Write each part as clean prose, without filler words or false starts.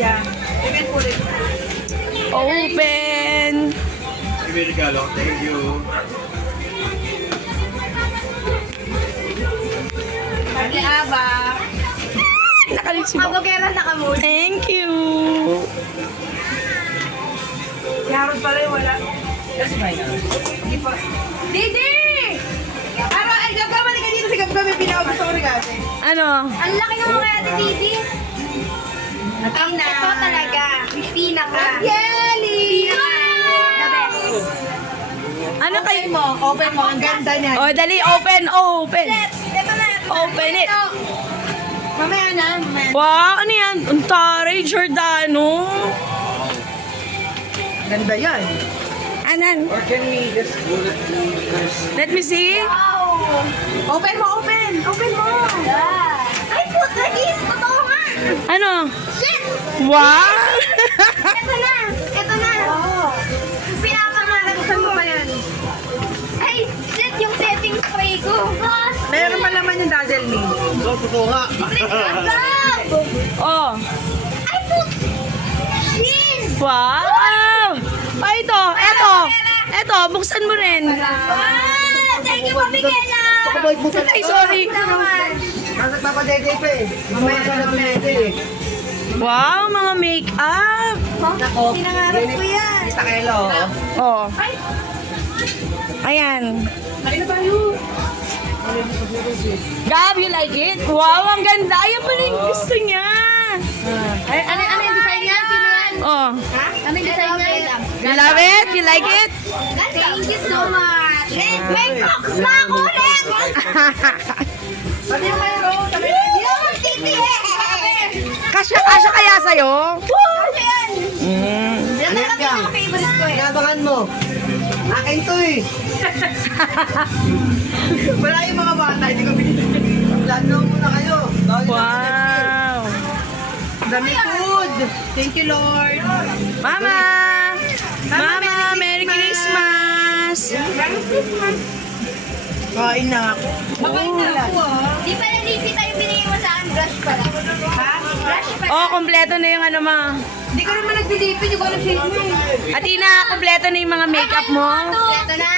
Yeah. Open po rin. Open! May regalo. Thank you. Ate Aba. Nakalis mo. Mabogera na ka mo. Thank you! Si Harold pala yung wala. That's fine. Hindi pa. Didi! Ara, ay gagawin ka dito si Gabgab yung pinakagusto ko regalo. Ano? Ang laki ng mga Ate Didi. Ang ito talaga. Pinaka. Jelly! The best. Ano kayo? Open mo. Ang ganda niya. Oh, dali, open, open! Ito na. Open it! Mamaya na. Mamaya. Wow, ano yan? Ang taray, Giordano! Ganda yan. Anan? Or can we just do it first? Let me see. Wow. Open mo, open. Open mo. Ay, putragis. Totoo nga. Ano? Shit. Wow! Ito na. Ito na. Oh. Pinapangalan ko. Saan mo ba yan? Ay, shit. Yung setting spray ko. Meron pa naman yung dazzle me. So, totoo nga. Oh, Ay, shit. wow! Ay, ito, buksan mo rin. Thank you, Mami Kela. Ay, sorry. Nagpapadede pa eh. Mamaya na lang pinede eh. Wow, mga make-up. Pinangarap ko yan. Kita kelo. Oh. Ayan. Ayun na tayo. Gab, you like it? Wow, ang ganda. Ayan pala yung gusto niya. Ay, ano yung design niya? Sino yan? Oh. Ano yung design niya? You love it? You like it? Thank you so much. May box na ako ulit. Sabi mo mayroon. Sabi mo Yung TPS. Kasya kaya sa'yo? Ano yan? Yan Ano talaga yan? yung favorite ko eh. Inabangan mo. Akin to eh. Wala yung mga bata. Hindi ko binibigyan. Plano muna kayo. Wow. Dami food. Thank you, Lord. Mama! Mama, Merry Christmas! Kain na ako. Makain na ako ah. Di pa yung lipi tayo binigay mo sa akin. Brush pala. Ha? Brush pala. Oh, kompleto na yung ano mo. Hindi ko naman nagdidipin. Hindi ko alam sa inyo. Atina, kompleto na yung mga makeup mo. Ito na.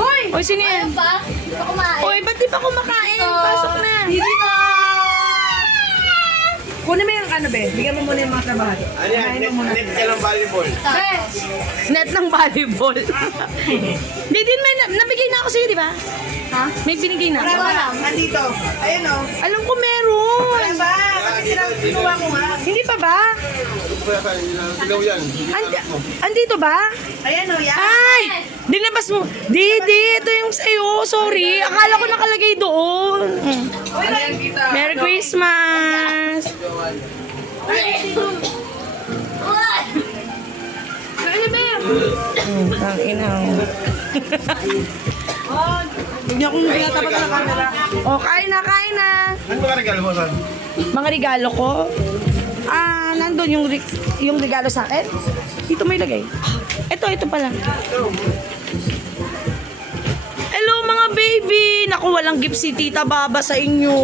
Hoy! Oy, sino yan? Ano pa? Ito kumain. Oy, ba't di pa kumakain? Pasok na. Hindi ka! Kunin mo yung ano be. Bigyan mo muna yung mga trabaho. Ano yan? Net ka ng volleyball. Net ng volleyball. Di din, may nabigay na ako sa'yo, di ba? Ha? May binigay na ako. Wala. Andito. Ayun o. Alam ko meron. Wala ba? Kasi kinuha ko nga. Hindi pa ba? Ilaw yan. Andito ba? Ayan o. Yan. Ay! Dinabas mo. Di, ito yung sa'yo. Sorry. Akala ko nakalagay doon. Ayan kita. Merry Christmas! Ano ba yan? Ang inang. Huwag niyo akong pinatapat sa camera. Oh, kain na. Ano ba regalo mo, son? Mga regalo ko. Nandun yung regalo sa akin. Dito may lagay. Ito pala. Hello mga baby! Naku, walang gift si Tita Baba sa inyo.